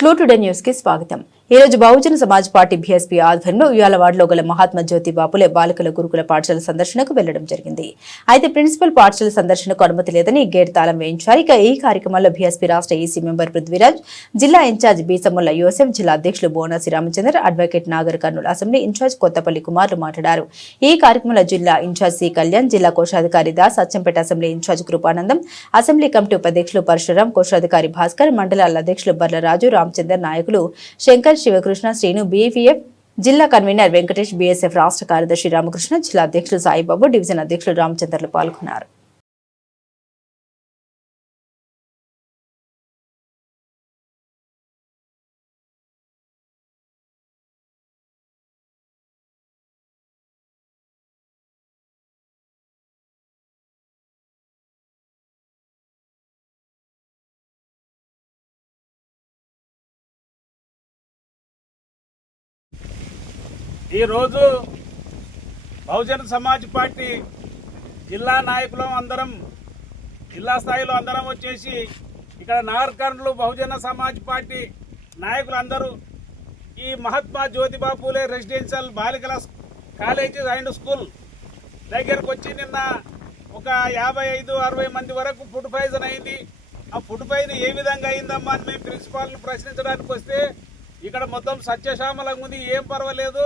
Clue today news కి స్వాగతం. ఈ రోజు బహుజన సమాజ్ పార్టీ బీఎస్పీ ఆధ్వర్యంలో ఉయ్యాలవాడలో గల మహాత్మా జ్యోతిబా ఫులే బాలికల గురుకుల పాఠశాల సందర్శనకు వెళ్లడం జరిగింది. అయితే ప్రిన్సిపల్ పాఠశాల సందర్శనకు అనుమతి లేదని గేట్ తాళం వేయించారు. ఇక ఈ కార్యక్రమంలో బీఎస్పీ రాష్ట్ర ఈసీ మెంబర్ పృథ్వీరాజ్, జిల్లా ఇన్ఛార్జ్ బీసముల్ల యోసెఫ్, జిల్లా అధ్యక్షులు Bonasi Ramachandar, advocate Nagar Kurnool assembly incharge Kothapalli కుమార్లు మాట్లాడారు. ఈ కార్యక్రమంలో జిల్లా ఇన్ఛార్జ్ సి కళ్యాణ్, జిల్లా కోశాధికారి Das, Achampet assembly incharge Krupanandam, assembly committee ఉపాధ్యక్షులు పరశురాం, కోశాధికారి భాస్కర్, మండలాల అధ్యక్షులు బర్లరాజు, రామచందర్, నాయకులు శంకర్, శివకృష్ణ, శ్రీను, బీవీఎఫ్ జిల్లా కన్వీనర్ వెంకటేష్, బీఎస్ఎఫ్ రాష్ట్ర కార్యదర్శి రామకృష్ణ, జిల్లా అధ్యక్షులు సాయిబాబు, డివిజన్ అధ్యక్షులు రామచందర్లు పాల్గొన్నారు. ఈరోజు బహుజన సమాజ్ పార్టీ జిల్లా నాయకులు అందరం, జిల్లా స్థాయిలో అందరం వచ్చేసి ఇక్కడ నాగర్ కర్నూలు బహుజన సమాజ్ పార్టీ నాయకులు అందరూ ఈ మహాత్మా జ్యోతిబా ఫులే రెసిడెన్షియల్ బాలికల కాలేజీ అండ్ స్కూల్ దగ్గరకు వచ్చి నిన్న ఒక 55-60 మంది వరకు ఫుడ్ పాయిజన్ అయింది. ఆ ఫుడ్ పాయిజన్ ఏ విధంగా అయిందమ్మా అని మేము ప్రిన్సిపాల్ని ప్రశ్నించడానికి వస్తే ఇక్కడ మొత్తం సత్యశామలంగా ఉంది, ఏం పర్వాలేదు,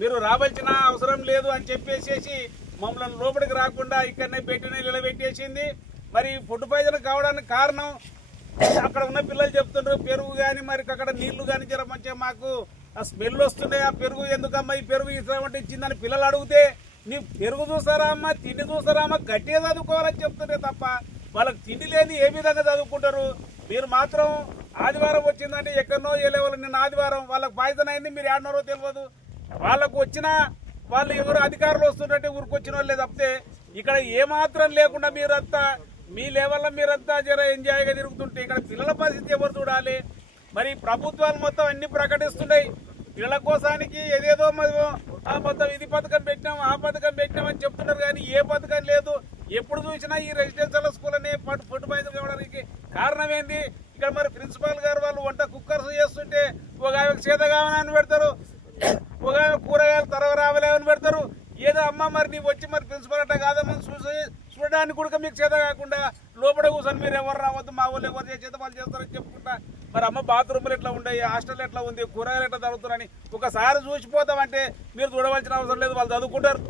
మీరు రావాల్సిన అవసరం లేదు అని చెప్పేసి మమ్మల్ని లోపలికి రాకుండా ఇక్కడనే పెట్టిన నిలబెట్టేసింది. మరి ఫుడ్ పాయిజన్ కావడానికి కారణం అక్కడ ఉన్న పిల్లలు చెప్తుండ్రు, పెరుగు కానీ మరి అక్కడ నీళ్లు కానీ జర మంచిగా మాకు ఆ స్మెల్ వస్తున్నాయి, ఆ పెరుగు ఎందుకమ్మా ఈ పెరుగు ఇస్తామంటే ఇచ్చిందని పిల్లలు అడిగితే నీ పెరుగు చూసారా అమ్మా, తిండి చూసారా అమ్మా, గట్టిగా చదువుకోవాలని చెప్తుంటే తప్ప వాళ్ళకి తిండి లేని ఏ విధంగా చదువుకుంటారు. మీరు మాత్రం ఆదివారం వచ్చిందంటే ఎక్కడనో ఏ లెవెల్, నిన్న ఆదివారం వాళ్ళకి పాయిజన్ అయింది, మీరు ఏడనరో తెలియదు. వాళ్ళకు వచ్చిన వాళ్ళు ఎవరు అధికారులు వస్తుంటే ఊరికొచ్చిన వాళ్ళే తప్పితే ఇక్కడ ఏమాత్రం లేకుండా మీరంతా మీ లెవెల్లో మీరంతా జర ఎంజాయ్గా తిరుగుతుంటే ఇక్కడ పిల్లల పరిస్థితి ఎవరు చూడాలి. మరి ప్రభుత్వాలు మొత్తం అన్ని ప్రకటిస్తున్నాయి, పిల్లల కోసానికి ఏదేదో మొత్తం ఇది పథకం పెట్టినాం ఆ పథకం పెట్టినామని చెప్తున్నారు, కానీ ఏ పథకం లేదు. ఎప్పుడు చూసినా ఈ రెసిడెన్షియల్ స్కూల్ అనే ఫుడ్ పాయిజన్ కావడానికి కారణం ఏంది? ఇక్కడ మరి ప్రిన్సిపాల్ గారు వాళ్ళు వంట కుక్కర్స్ చేస్తుంటే ఒక ఆమెకు చేత కావాలని పెడతారు, ఒక కూరగాయలు త్వరగా రావలేమని పెడతారు. ఏదో అమ్మ మరి నీవు వచ్చి మరి ప్రిన్సిపల్ అట్ట కాదమ్మని చూడడానికి కూడా మీకు చేత కాకుండా లోపల కూర్చొని మీరు ఎవరు రావద్దు, మా వాళ్ళు ఎవరు చేత వాళ్ళు చేస్తారని చెప్పుకుంటా. మరి అమ్మ బాత్రూమ్లు ఎట్లా ఉన్నాయి, హాస్టల్ ఎట్లా ఉంది, కూరగాయలు ఎట్లా చదువుతున్నారని ఒకసారి చూసిపోతామంటే మీరు చూడవలసిన అవసరం లేదు. వాళ్ళు చదువుకుంటారు,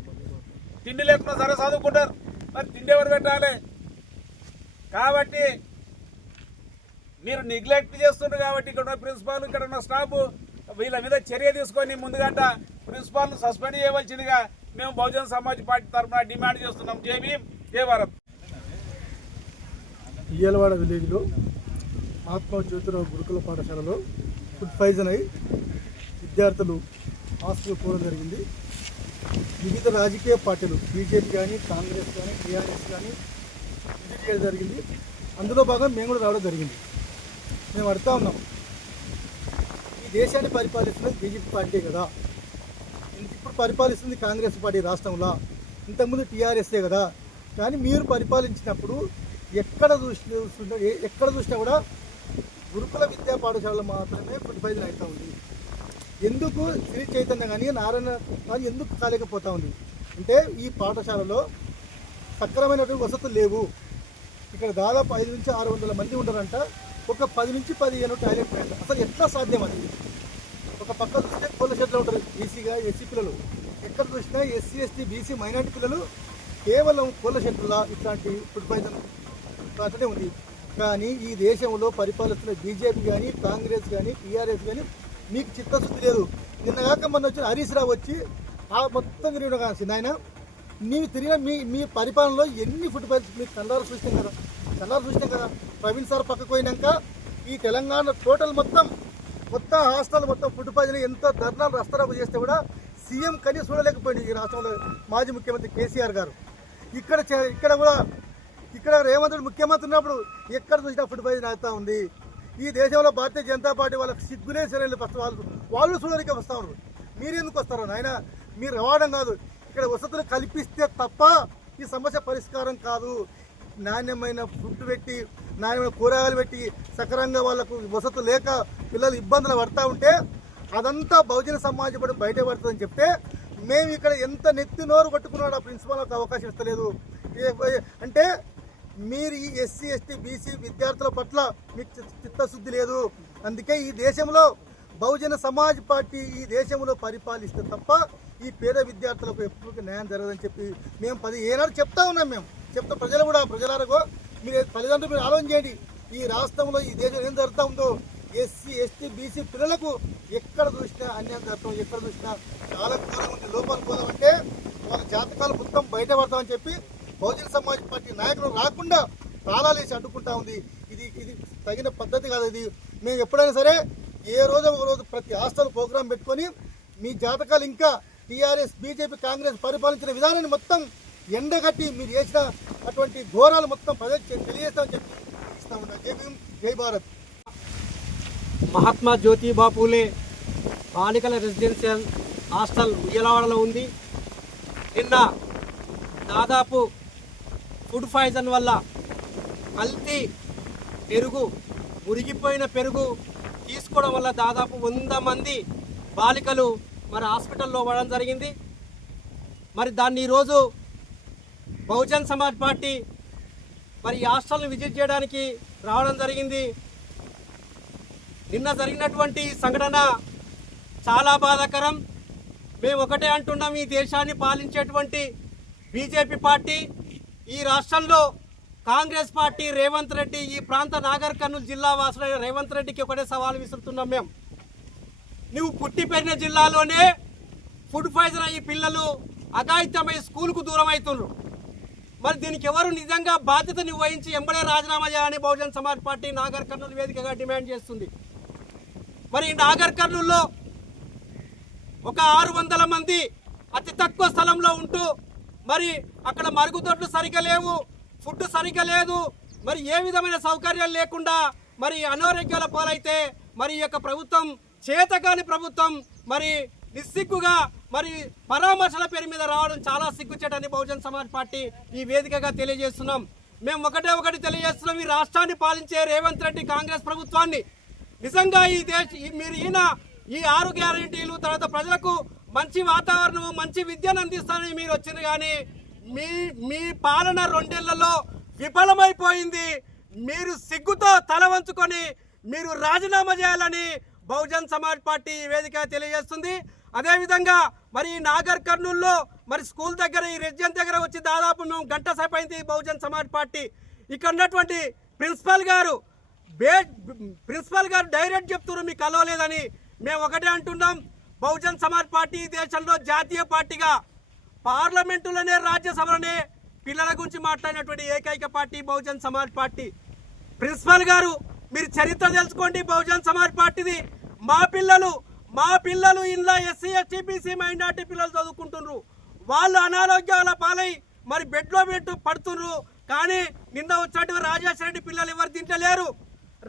తిండి లేకుండా సరే చదువుకుంటారు, మరి తిండి ఎవరు పెట్టాలి? కాబట్టి మీరు నెగ్లెక్ట్ చేస్తుంటారు. కాబట్టి ఇక్కడ ఉన్న ప్రిన్సిపాల్, ఇక్కడ ఉన్న స్టాఫ్ వీళ్ళ మీద చర్య తీసుకొని ముందుగంట ప్రిన్సిపాల్ను సస్పెండ్ చేయవలసిందిగా మేము బహుజన సమాజ్ పార్టీ తరఫున డిమాండ్ చేస్తున్నాం. జై భీమ్, జై భారత్. ఉయ్యాలవాడ విలేజ్లో మహాత్మా జ్యోతిబా గురుకుల పాఠశాలలో ఫుడ్ పాయిజన్ అయి విద్యార్థులు హాస్టల్ పోవడం జరిగింది. వివిధ రాజకీయ పార్టీలు బీజేపీ కానీ, కాంగ్రెస్ కానీ, టీఆర్ఎస్ కానీ విజిట్ చేయడం జరిగింది. అందులో భాగంగా మేము కూడా రావడం జరిగింది. మేము అడుగుతా ఉన్నాం, ఈ దేశాన్ని పరిపాలిస్తున్నది బీజేపీ పార్టీ కదా, ఇప్పుడు పరిపాలిస్తుంది కాంగ్రెస్ పార్టీ రాష్ట్రంలో, ఇంతకుముందు టీఆర్ఎస్ఏ కదా, కానీ మీరు పరిపాలించినప్పుడు ఎక్కడ చూసినా కూడా గురుకుల విద్యా పాఠశాలలో మాత్రమే ఫుడ్ పాయిజన్ అవుతూ ఉంది. ఎందుకు శ్రీ చైతన్య కానీ నారాయణ కానీ ఎందుకు కాలేకపోతా ఉంది అంటే ఈ పాఠశాలలో సక్రమైనటువంటి వసతులు లేవు. ఇక్కడ దాదాపు 500 నుంచి 600 మంది ఉంటారంట, ఒక 10 నుంచి 15 టాయిలెట్ ప్లాంట్. అసలు ఎట్లా సాధ్యం అది? ఒక పక్క చూస్తే కోళ్ళ షెడ్లో ఉంటారు ఈసీగా ఎస్సీ పిల్లలు, ఎక్కడ చూసినా ఎస్సీ ఎస్టీ బీసీ మైనార్టీ పిల్లలు కేవలం కోళ్ళ షెడ్ల ఇట్లాంటి ఫుడ్ పాయిజన్ అట్లనే ఉంది. కానీ ఈ దేశంలో పరిపాలిస్తున్న బీజేపీ కానీ, కాంగ్రెస్ కానీ, టీఆర్ఎస్ కానీ మీకు చిత్తశుద్ధి లేదు. నిన్నగాక మొన్న వచ్చిన హరీష్ రావు వచ్చి ఆ మొత్తం తిరిగిన కాల్సింది. ఆయన నీవు తిరిగిన మీ పరిపాలనలో ఎన్ని ఫుడ్ పాయిజన్ మీకు కళ్ళారు చూసినాం కదా. ప్రవీణ్ సార్ పక్కకు పోయినాక ఈ తెలంగాణ టోటల్ మొత్తం హాస్టల్ మొత్తం ఫుడ్ పాయిజన్ ఎంత ధర్నాలు రస్తారాపు చేస్తే కూడా సీఎం కనీసం చూడలేకపోయింది ఈ రాష్ట్రంలో మాజీ ముఖ్యమంత్రి కేసీఆర్ గారు. ఇక్కడ రేవంత్ రెడ్డి ముఖ్యమంత్రి ఉన్నప్పుడు ఎక్కడ చూసినా ఫుడ్ పాయిజన్ అవుతూ ఉంది. ఈ దేశంలో భారతీయ జనతా పార్టీ వాళ్ళకి సిగ్గులే సరైన ఫస్ట్ వాళ్ళు చూడడానికి వస్తూ ఉన్నారు. మీరెందుకు వస్తారు నాయన? మీరు రావడం కాదు, ఇక్కడ వసతులు కల్పిస్తే తప్ప ఈ సమస్య పరిష్కారం కాదు. నాణ్యమైన ఫుడ్ పెట్టి నాయన కూరగాయలు పెట్టి సక్రంగా వాళ్ళకు వసతులు లేక పిల్లలు ఇబ్బందులు పడతా ఉంటే అదంతా బహుజన సమాజ్ పార్టీ బయట పడుతుందని చెప్తే మేము ఇక్కడ ఎంత నెత్తి నోరు పట్టుకున్నాడు ఆ ప్రిన్సిపాల్కి అవకాశం ఇస్తలేదు. అంటే మీరు ఈ ఎస్సీ ఎస్టీ బీసీ విద్యార్థుల పట్ల మీకు చిత్తశుద్ధి లేదు. అందుకే ఈ దేశంలో బహుజన సమాజ్ పార్టీ ఈ దేశంలో పరిపాలిస్తే తప్ప ఈ పేద విద్యార్థులకు ఎప్పటికీ న్యాయం జరగదని చెప్పి మేము ఏనాడు చెప్తా ఉన్నాం. మేము చెప్తా ప్రజలు కూడా ప్రజలకు మీరు తల్లిదండ్రులు మీరు ఆలోచన చేయండి. ఈ రాష్ట్రంలో ఈ దేశం ఏం జరుగుతూ ఉందో ఎస్సీ ఎస్టీ బీసీ పిల్లలకు ఎక్కడ చూసినా అన్యాయం జరుగుతాం. ఎక్కడ చూసినా చాలా ఘోరం ఉంది. లోపలికి పోదామంటే వాళ్ళ జాతకాలు మొత్తం బయటపడతామని చెప్పి బహుజన సమాజ్ పార్టీ నాయకులు రాకుండా తాళాలు వేసి అడ్డుకుంటా ఉంది. ఇది తగిన పద్ధతి కాదు. ఇది మేము ఎప్పుడైనా సరే ఏ రోజు ఒక రోజు ప్రతి హాస్టల్ ప్రోగ్రాం పెట్టుకొని మీ జాతకాలు ఇంకా టీఆర్ఎస్ బీజేపీ కాంగ్రెస్ పరిపాలించిన విధానాన్ని మొత్తం ఎండగట్టి మీరు చేసిన అటువంటి ఘోరాలు మొత్తం ప్రజలకు తెలియజేస్తామని చెప్పి ఇస్తా ఉన్నాం. జై భీమ్, జై భారత్. మహాత్మా జ్యోతిబా పూలే బాలికల రెసిడెన్షియల్ హాస్టల్ ఉయ్యలవాడలో ఉంది. నిన్న దాదాపు ఫుడ్ పాయిజన్ వల్ల కల్తీ పెరుగు, మురిగిపోయిన పెరుగు తీసుకోవడం వల్ల దాదాపు 100 మంది బాలికలు మరి హాస్పిటల్లో పడడం జరిగింది. మరి దాన్ని ఈరోజు బహుజన్ సమాజ్ పార్టీ మరి ఈ హాస్టల్ని విజిట్ చేయడానికి రావడం జరిగింది. నిన్న జరిగినటువంటి సంఘటన చాలా బాధాకరం. మేము ఒకటే అంటున్నాం, ఈ దేశాన్ని పాలించేటువంటి బీజేపీ పార్టీ, ఈ రాష్ట్రంలో కాంగ్రెస్ పార్టీ, రేవంత్ రెడ్డి, ఈ ప్రాంత నాగర్ కర్నూలు జిల్లా వాసులైన రేవంత్ రెడ్డికి ఒకటే సవాల్ విసురుతున్నాం. మేము నువ్వు పుట్టి పెరిగిన జిల్లాలోనే ఫుడ్ పాయిజన్ అయ్యి పిల్లలు అఘాయిత్యమై స్కూల్కు దూరం అవుతున్నారు. మరి దీనికి ఎవరు నిజంగా బాధ్యతని వహించి ఎంబడే రాజీనామా చేయాలని బహుజన్ సమాజ్ పార్టీ నాగర్ కర్నూలు వేదికగా డిమాండ్ చేస్తుంది. మరి ఈ నాగర్ కర్నూలులో ఒక 600 మంది అతి తక్కువ స్థలంలో ఉంటూ మరి అక్కడ మరుగుదొడ్లు సరిగ్గా లేవు, ఫుడ్ సరిగ్గా లేదు, మరి ఏ విధమైన సౌకర్యాలు లేకుండా మరి అనారోగ్యాల పాలైతే మరి ఈ యొక్క ప్రభుత్వం, చేతకాని ప్రభుత్వం మరి నిస్సిగ్గుగా మరి పరామర్శల పేరు మీద రావడం చాలా సిగ్గుచేటని బహుజన్ సమాజ్ పార్టీ ఈ వేదికగా తెలియజేస్తున్నాం. మేము ఒకటి తెలియజేస్తున్నాం, ఈ రాష్ట్రాన్ని పాలించే రేవంత్ రెడ్డి కాంగ్రెస్ ప్రభుత్వాన్ని నిజంగా మీరు ఈ 6 గ్యారెంటీలు తర్వాత ప్రజలకు మంచి వాతావరణం, మంచి విద్యను అందిస్తానని మీరు వచ్చింది, కానీ మీ పాలన 2 ఏళ్లలో విఫలమైపోయింది. మీరు సిగ్గుతో తల వంచుకొని మీరు రాజీనామా చేయాలని బహుజన్ సమాజ్ పార్టీ వేదిక తెలియజేస్తుంది. అదేవిధంగా మరి నాగర్ కర్నూలులో మరి స్కూల్ దగ్గర ఈ రెసిడెన్స్ దగ్గర వచ్చి దాదాపు మేము గంట సేపు అయింది బహుజన్ సమాజ్ పార్టీ. ఇక్కడ ఉన్నటువంటి ప్రిన్సిపల్ గారు డైరెక్ట్ చెప్తున్నారు మీకు కలవలేదని. మేము ఒకటే అంటున్నాం, బహుజన్ సమాజ్ పార్టీ దేశంలో జాతీయ పార్టీగా పార్లమెంటులోనే రాజ్యసభలోనే పిల్లల గురించి మాట్లాడినటువంటి ఏకైక party Bahujan Samaj party. Principal గారు మీరు చరిత్ర తెలుసుకోండి బహుజన్ సమాజ్ పార్టీది. మా పిల్లలు ఇంట్లో ఎస్సీ ఎస్టీ బీసీ మైనార్టీ పిల్లలు చదువుకుంటున్నారు. వాళ్ళు అనారోగ్యాల పాలై మరి బెడ్లో పడుతున్నారు. కానీ నిన్న వచ్చినట్టు రాజేశ్వర రెడ్డి పిల్లలు ఎవరు దీంట్లో లేరు.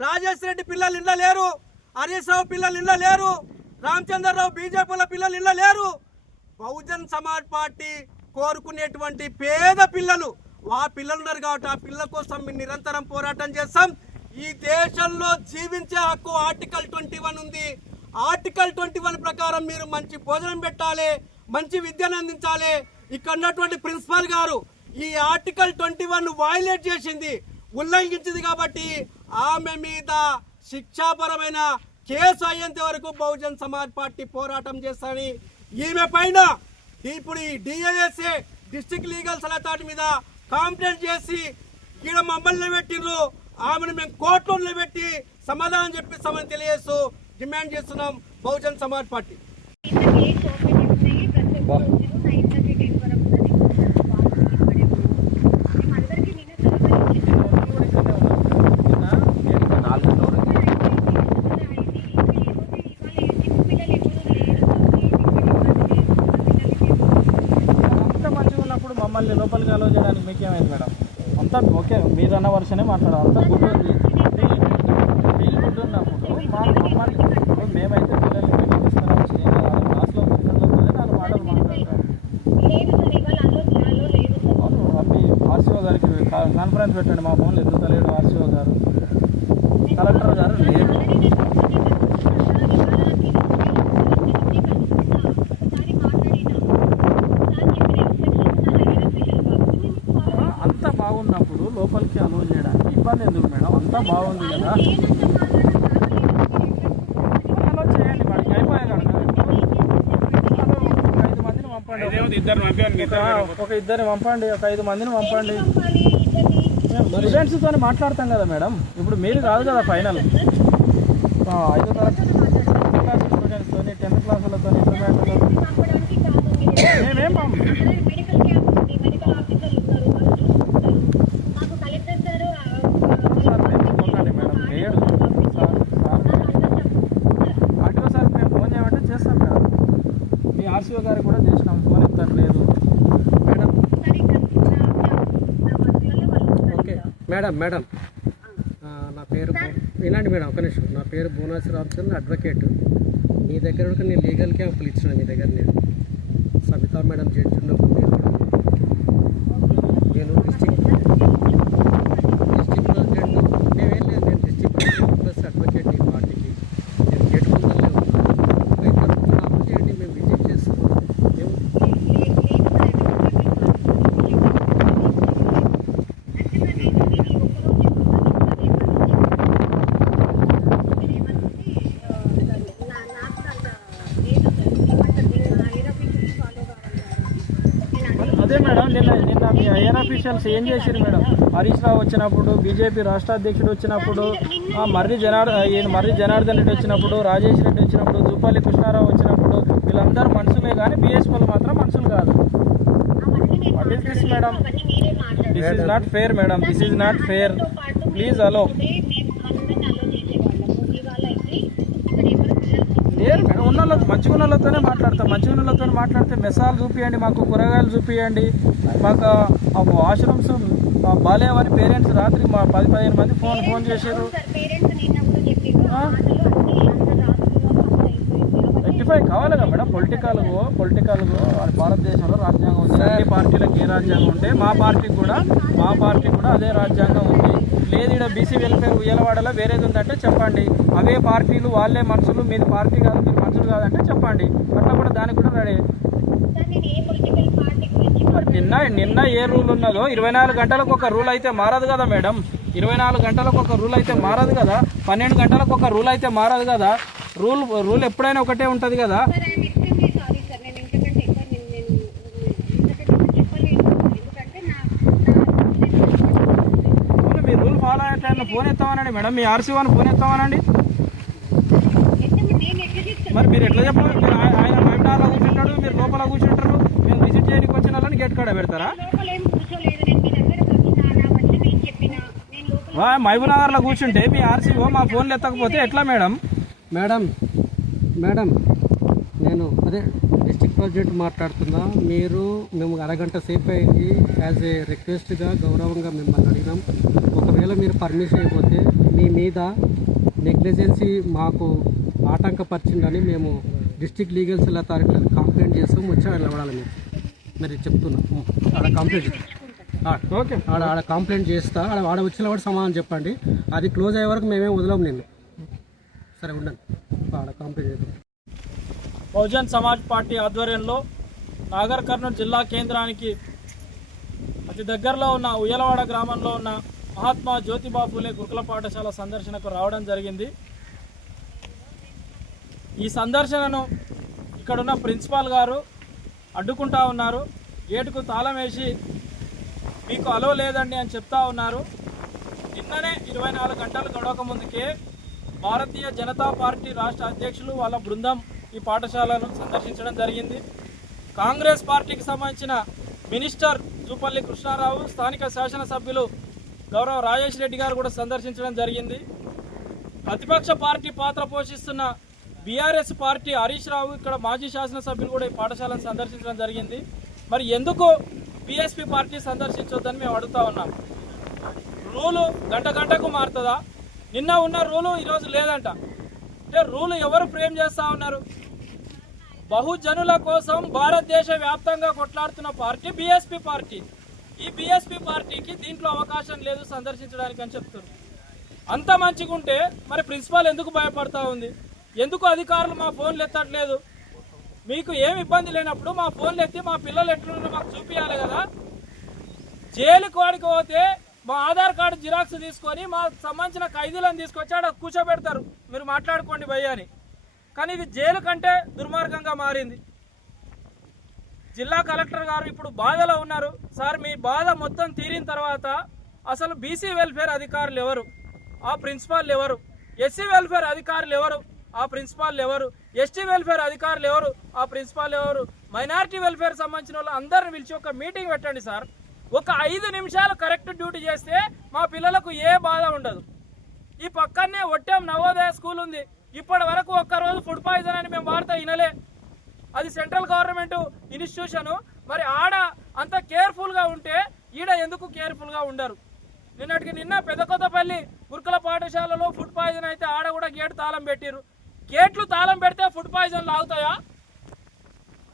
రాజేశ్వర రెడ్డి పిల్లలు ఇంట్లో లేరు, హరీష్ రావు పిల్లలు ఇంట్లో లేరు, రామచంద్రరావు బీజేపీల పిల్లలు ఇంట్లో లేరు. బహుజన్ సమాజ్ పార్టీ కోరుకునేటువంటి పేద పిల్లలు ఆ పిల్లలు ఉన్నారు కాబట్టి ఆ పిల్లల కోసం మేము నిరంతరం పోరాటం చేస్తాం. ఈ దేశంలో జీవించే హక్కు ఆర్టికల్ 21 ఉంది. ఆర్టికల్ 21 ప్రకారం మీరు మంచి భోజనం పెట్టాలి, మంచి విద్యను అందించాలి. ఇక్కడ ఉన్నటువంటి ప్రిన్సిపాల్ గారు ఈ ఆర్టికల్ 21 వైలేట్ చేసింది, ఉల్లంఘించింది కాబట్టి ఆమె మీద శిక్షాపరమైన కేసు అయ్యేంత వరకు బహుజన్ సమాజ్ పార్టీ పోరాటం చేస్తారని ఈమె పైన ఇప్పుడు ఈ డిఐఎస్ఏ డిస్ట్రిక్ట్ లీగల్ సలహాదారు మీద కంప్లైంట్ చేసి ఈడ మమ్మల్ని పెట్టిండ్రు, ఆమెను మేము కోర్టులో పెట్టి సమాధానం చెప్పిస్తామని తెలియజేస్తూ డిమాండ్ చేస్తున్నాం బహుజన్ సమాజ్ పార్టీ. మమ్మల్ని లోపలికి అలో చేయడానికి మీకేమైంది మేడం? అంతా ఓకే, మీరన్న వర్షనే మాట్లాడాలి. అంతా గుడ్ ఉంది, వీళ్ళు గుడ్ ఉన్నప్పుడు మమ్మల్ని మేమైతే పిల్లల్ని తీసుకురావచ్చు. క్లాస్లో పిల్లల్లో నాలుగు మాటలు మాట్లాడతారు. అవును, మీ ఆర్సీఓ గారికి కాన్ఫరెన్స్ పెట్టండి. మా ఫోన్లో ఎదుగుతలేడు ఆర్సీఓ గారు. అంతా బాగుంది కదా, అలా చేయండి మేడం. అయిపోయాయి కదా, ఒక 5 మందిని పంపండి, ఒక ఇద్దరిని పంపండి, ఒక 5 మందిని పంపండి. స్టూడెంట్స్తో మాట్లాడతాం కదా మేడం, ఇప్పుడు మీరు కాదు కదా ఫైనల్. 5వ తరగతి క్లాస్ స్టూడెంట్స్తో, 10th క్లాసులతో, ఇంటర్మీడియట్ మేమేం చూడండి మేడం, లేడు ఆర్టీఓ సార్ మేము ఫోన్ చేయమంటే చేస్తాం మేడం. మీ ఆర్సీఓ గారికి కూడా చేసినాం, ఫోన్ ఎత్తట్లేదు మేడం. మేడం మేడం నా పేరు వినండి మేడం, ఒక నిమిషం. నా పేరు భువనేశ్వర రామచంద్ర, అడ్వకేట్. మీ దగ్గర నేను లీగల్ క్యాంపులు ఇచ్చిన మీ దగ్గర. నేను సబితా మేడం జడ్జి ఉన్నప్పుడు నేను డిస్ట్రిక్ట్ ప్రెసిడెంట్, మేమేం లేదు, నేను డిస్ట్రిక్ట్ ప్రెసిడెంట్ ప్లస్ అడ్వకేట్ ఈ పార్టీకి. నేను గేట్ ముందరలే ఉన్నాను. ఒక ఇద్దరు అప్పు చేయండి, మేము విజిట్ చేస్తాం. అదే మేడం, నిన్న మీ ఐఆర్ ఆఫీషియల్స్ ఏం చేశారు మేడం? హరీష్ రావు వచ్చినప్పుడు, బీజేపీ రాష్ట్ర అధ్యక్షుడు వచ్చినప్పుడు, మర్రి జనార్దన్ రెడ్డి వచ్చినప్పుడు, రాజేష్ రెడ్డి వచ్చినప్పుడు, జూపల్లి కృష్ణారావు వచ్చినప్పుడు, వీళ్ళందరూ మనుషులే కానీ బీఎస్పీలు మాత్రం మనుషులు కాదు. What is this madam? This is not fair madam, this is not fair. Please allow. లేదు మేడం, ఉన్న మంచిగా ఉన్న వాళ్ళతోనే మాట్లాడతాం. మంచిగా ఉన్న వాళ్ళతో మాట్లాడితే మెసాలు చూపియండి, మాకు కూరగాయలు చూపియండి, మాకు వాష్రూమ్స్ బాగాలేవని పేరెంట్స్ రాత్రి మా 10-15 మంది ఫోన్ చేశారు. రెక్టిఫై కావాలి కదా మేడం. పొలిటికల్ భారతదేశంలో రాజ్యాంగం ఉంది. అన్ని పార్టీలకు ఏ రాజ్యాంగం ఉంటే మా పార్టీకి కూడా అదే రాజ్యాంగం ఉంది. లేదు ఇక్కడ బీసీ వెల్ఫేర్ ఉయ్యలవాడలో వేరేది ఉందంటే చెప్పండి. అవే పార్టీలు వాళ్ళే మనుషులు, మీది పార్టీ కాదు, మీరు మనుషులు కాదంటే చెప్పండి. అట్లా కూడా దానికి కూడా రెడీ. నిన్న ఏ రూల్ ఉన్నదో 24 గంటలకు ఒక రూల్ అయితే మారదు కదా మేడం. 24 గంటలకు ఒక రూల్ అయితే మారదు కదా. 12 గంటలకు ఒక రూల్ అయితే మారదు కదా. రూల్ ఎప్పుడైనా ఒకటే ఉంటుంది కదా. మీరు రూల్ ఫాలో అయ్యే టైంలో ఫోన్ ఎత్తామనండి మేడం, మీ ఆర్సీఓని ఫోన్ ఎత్తామనండి. మరి మీరు ఎట్లా చెప్పాలి? మీరు ఆయన మహబూబ్నగర్లో కూర్చుంటాడు, మీరు లోపల కూర్చుంటారు. మేము విజిట్ చేయడానికి వచ్చిన వాళ్ళని గేట్ కాడ పెడతారా? మహబూబ్నగర్లో కూర్చుంటే మీ ఆర్సీఓ మా ఫోన్లు ఎత్తకపోతే ఎట్లా మేడం? మేడం నేను అదే డిస్ట్రిక్ట్ ప్రెసిడెంట్ మాట్లాడుతున్నా. మేము అరగంట సేపు అయింది. యాజ్ ఏ రిక్వెస్ట్గా గౌరవంగా మిమ్మల్ని అడిగినాం. ఒకవేళ మీరు పర్మిషన్ అయిపోతే మీ మీద నెగ్లిజెన్సీ మాకు ఆటంకపరిచిందని మేము డిస్ట్రిక్ట్ లీగల్ సెల్ అథారిటీలకు కంప్లైంట్ చేస్తాం. వచ్చి నిలబడాలి మీరు. మరి చెప్తున్నా ఆడ కంప్లైంట్ ఓకే, ఆడ కంప్లైంట్ చేస్తా. ఆడ వచ్చిన వాడు సమాధానం చెప్పండి. అది క్లోజ్ అయ్యే వరకు మేమేం వదలం నిన్ను. సరే ఉండండి, ఆడ కంప్లైంట్ చేద్దాం. బహుజన్ సమాజ్ పార్టీ ఆధ్వర్యంలో నాగర్ కర్నూలు జిల్లా కేంద్రానికి అతి దగ్గరలో ఉన్న ఉయ్యలవాడ గ్రామంలో ఉన్న మహాత్మా జ్యోతిబా ఫూలే గురుకుల పాఠశాల సందర్శనకు రావడం జరిగింది. ఈ సందర్శనను ఇక్కడున్న ప్రిన్సిపాల్ గారు అడ్డుకుంటా ఉన్నారు. గేటుకు తాళం వేసి మీకు అలో లేదండి అని చెప్తా ఉన్నారు. నిన్ననే 24 గంటలు గడవక ముందుకే భారతీయ జనతా పార్టీ రాష్ట్ర అధ్యక్షులు వాళ్ళ బృందం ఈ పాఠశాలను సందర్శించడం జరిగింది. కాంగ్రెస్ పార్టీకి సంబంధించిన మినిస్టర్ జూపల్లి కృష్ణారావు, స్థానిక శాసనసభ్యులు గౌరవ రాజేష్ రెడ్డి గారు కూడా సందర్శించడం జరిగింది. ప్రతిపక్ష పార్టీ పాత్ర పోషిస్తున్న బీఆర్ఎస్ పార్టీ హరీష్ రావు, ఇక్కడ మాజీ శాసనసభ్యులు కూడా ఈ పాఠశాలను సందర్శించడం జరిగింది. మరి ఎందుకు బీఎస్పీ పార్టీ సందర్శించొద్దని మేము అడుగుతా ఉన్నాం. రూలు గంటకు మారుతుందా? నిన్న ఉన్న రూలు ఈరోజు లేదంట. అంటే రూలు ఎవరు ఫ్రేమ్ చేస్తూ ఉన్నారు? బహుజనుల కోసం భారతదేశ వ్యాప్తంగా కొట్లాడుతున్న పార్టీ బీఎస్పీ పార్టీ. ఈ బీఎస్పీ పార్టీకి దీంట్లో అవకాశం లేదు సందర్శించడానికి అని చెప్తున్నారు. అంత మంచిగుంటే మరి ప్రిన్సిపాల్ ఎందుకు భయపడతా ఉంది? ఎందుకు అధికారులు మా ఫోన్లు ఎత్తట్లేదు? మీకు ఏమి ఇబ్బంది లేనప్పుడు మా ఫోన్లు ఎత్తి మా పిల్లలు ఎట్లున్నారో మాకు చూపించాలి కదా. జైలుకి వాడికి పోతే మా ఆధార్ కార్డు జిరాక్స్ తీసుకొని మా సంబంధించిన ఖైదీలను తీసుకొచ్చి ఆడ కూర్చోబెడతారు, మీరు మాట్లాడుకోండి భయ్య అని. కానీ ఇది జైలు కంటే దుర్మార్గంగా మారింది. జిల్లా కలెక్టర్ గారు ఇప్పుడు బాధలో ఉన్నారు. సార్, మీ బాధ మొత్తం తీరిన తర్వాత అసలు బీసీ వెల్ఫేర్ అధికారులు ఎవరు, ఆ ప్రిన్సిపాల్ ఎవరు, ఎస్సీ వెల్ఫేర్ అధికారులు ఎవరు, ఆ ప్రిన్సిపాల్ ఎవరు, ఎస్టీ వెల్ఫేర్ అధికారులు ఎవరు, ఆ ప్రిన్సిపాల్ ఎవరు, మైనారిటీ వెల్ఫేర్ సంబంధించిన వాళ్ళు అందరిని పిలిచి ఒక మీటింగ్ పెట్టండి సార్. ఒక 5 నిమిషాలు కరెక్ట్ డ్యూటీ చేస్తే మా పిల్లలకు ఏ బాధ ఉండదు. ఈ పక్కనే ఒట్టేం నవోదయ స్కూల్ ఉంది, ఇప్పటి వరకు ఒక్కరోజు ఫుడ్ పాయిజన్ అని మేము వార్త వినలే. అది సెంట్రల్ గవర్నమెంట్ ఇన్స్టిట్యూషను, మరి ఆడ అంత కేర్ఫుల్గా ఉంటే ఈడ ఎందుకు కేర్ఫుల్గా ఉండరు? నిన్నటికి నిన్న పెద్దకొత్తపల్లి గురుకుల పాఠశాలలో ఫుడ్ పాయిజన్ అయితే ఆడ కూడా గేట్ తాళం పెట్టిరు. గేట్లు తాళం పెడితే ఫుడ్ పాయిజన్లు ఆగుతాయా?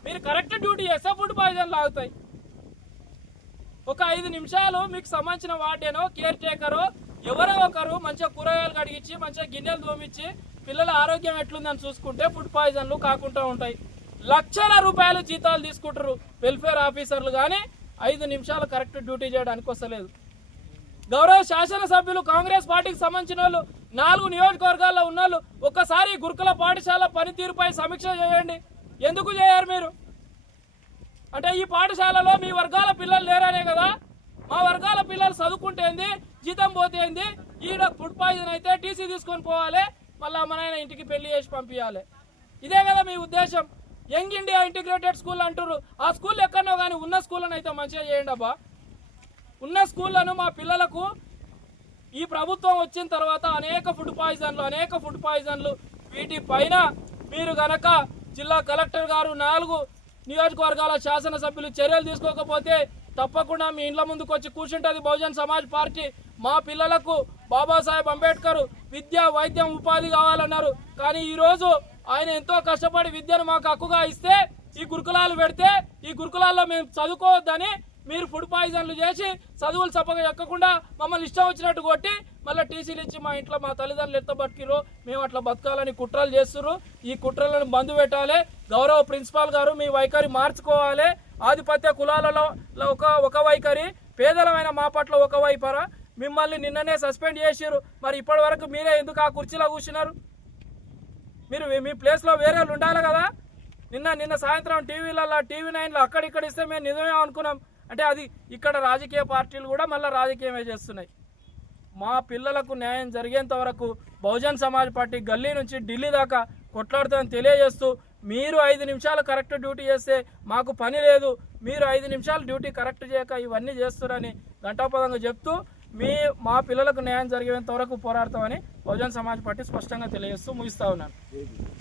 మీరు కరెక్ట్ డ్యూటీ చేస్తే ఫుడ్ పాయిజన్లు ఆగుతాయి. ఒక 5 నిమిషాలు మీకు సంబంధించిన వార్డెనో కేర్ టేకరో ఎవరో ఒకరు మంచిగా కూరగాయలు కడిగించి మంచిగా గిన్నెలు తోమిచ్చి పిల్లల ఆరోగ్యం ఎట్లుందని చూసుకుంటే ఫుడ్ పాయిజన్లు కాకుండా ఉంటాయి. లక్షల రూపాయలు జీతాలు తీసుకుంటారు వెల్ఫేర్ ఆఫీసర్లు, కానీ 5 నిమిషాలు కరెక్ట్ డ్యూటీ చేయడానికి వస్తలేదు. గౌరవ శాసనసభ్యులు కాంగ్రెస్ పార్టీకి సంబంధించిన వాళ్ళు 4 నియోజకవర్గాల్లో ఉన్న వాళ్ళు ఒక్కసారి గురుకుల పాఠశాల పనితీరుపై సమీక్ష చేయండి. ఎందుకు చేయరు మీరు? అంటే ఈ పాఠశాలలో మీ వర్గాల పిల్లలు లేరనే కదా? మా వర్గాల పిల్లలు చదువుకుంటేంది, జీతం పోతేంది, ఈడ ఫుడ్ పాయిజన్ అయితే టీసీ తీసుకొని పోవాలి, మళ్ళీ అమ్మనైనా ఇంటికి పెళ్లి చేసి పంపించాలి. ఇదే కదా మీ ఉద్దేశం? యంగ్ ఇండియా ఇంటిగ్రేటెడ్ స్కూల్ అంటారు. ఆ స్కూల్ ఎక్కడో కానీ ఉన్న స్కూళ్ళను అయితే మంచిగా చేయండి అబ్బా. ఉన్న స్కూళ్ళను మా పిల్లలకు ఈ ప్రభుత్వం వచ్చిన తర్వాత అనేక ఫుడ్ పాయిజన్లు వీటి పైన మీరు గనక జిల్లా కలెక్టర్ గారు 4 నియోజకవర్గాల శాసనసభ్యులు చర్యలు తీసుకోకపోతే తప్పకుండా మీ ఇండ్ల ముందుకు వచ్చి కూర్చుంటుంది బహుజన్ సమాజ్ పార్టీ. మా పిల్లలకు బాబాసాహెబ్ అంబేద్కర్ విద్య, వైద్యం, ఉపాధి కావాలన్నారు. కానీ ఈరోజు ఆయన ఎంతో కష్టపడి విద్యను మాకు హక్కుగా ఇస్తే ఈ గురుకులాలు పెడితే ఈ గురుకులాల్లో మేము చదువుకోవద్దని మీరు ఫుడ్ పాయిజన్లు చేసి చదువులు చప్పగా ఎక్కకుండా మమ్మల్ని ఇష్టం వచ్చినట్టు కొట్టి మళ్ళీ టీసీలు ఇచ్చి మా ఇంట్లో మా తల్లిదండ్రులు ఎట్లా బతికిరో మేము అట్లా బతకాలని కుట్రలు చేస్తున్నారు. ఈ కుట్రలను బంద్ పెట్టాలి. గౌరవ ప్రిన్సిపాల్ గారు మీ వైఖరి మార్చుకోవాలి. ఆధిపత్య కులాలలో ఒక వైఖరి, పేదలమైన మా పట్ల ఒక వైపరా. మిమ్మల్ని నిన్ననే సస్పెండ్ చేసిరు, మరి ఇప్పటి వరకు మీరే ఎందుకు ఆ కుర్చీలో కూర్చున్నారు? మీరు మీ ప్లేస్లో వేరే వాళ్ళు ఉండాలి కదా. నిన్న సాయంత్రం టీవీ9లో అక్కడిక్కడ ఇస్తే మేము నిజమే అనుకున్నాం. అంటే అది ఇక్కడ రాజకీయ పార్టీలు కూడా మళ్ళీ రాజకీయమే చేస్తున్నాయి. మా పిల్లలకు న్యాయం జరిగేంత వరకు బహుజన్ సమాజ్ పార్టీ గల్లీ నుంచి ఢిల్లీ దాకా కొట్లాడుతామని తెలియజేస్తూ, మీరు 5 నిమిషాలు కరెక్ట్ డ్యూటీ చేస్తే మాకు పని లేదు, మీరు 5 నిమిషాలు డ్యూటీ కరెక్ట్ చేయక ఇవన్నీ చేస్తున్నారని ఘంటాపదంగా చెప్తూ మా పిల్లలకు న్యాయం జరిగేంత వరకు పోరాడతామని బహుజన్ సమాజ్ పార్టీ స్పష్టంగా తెలియజేస్తూ ముగిస్తా ఉన్నాను.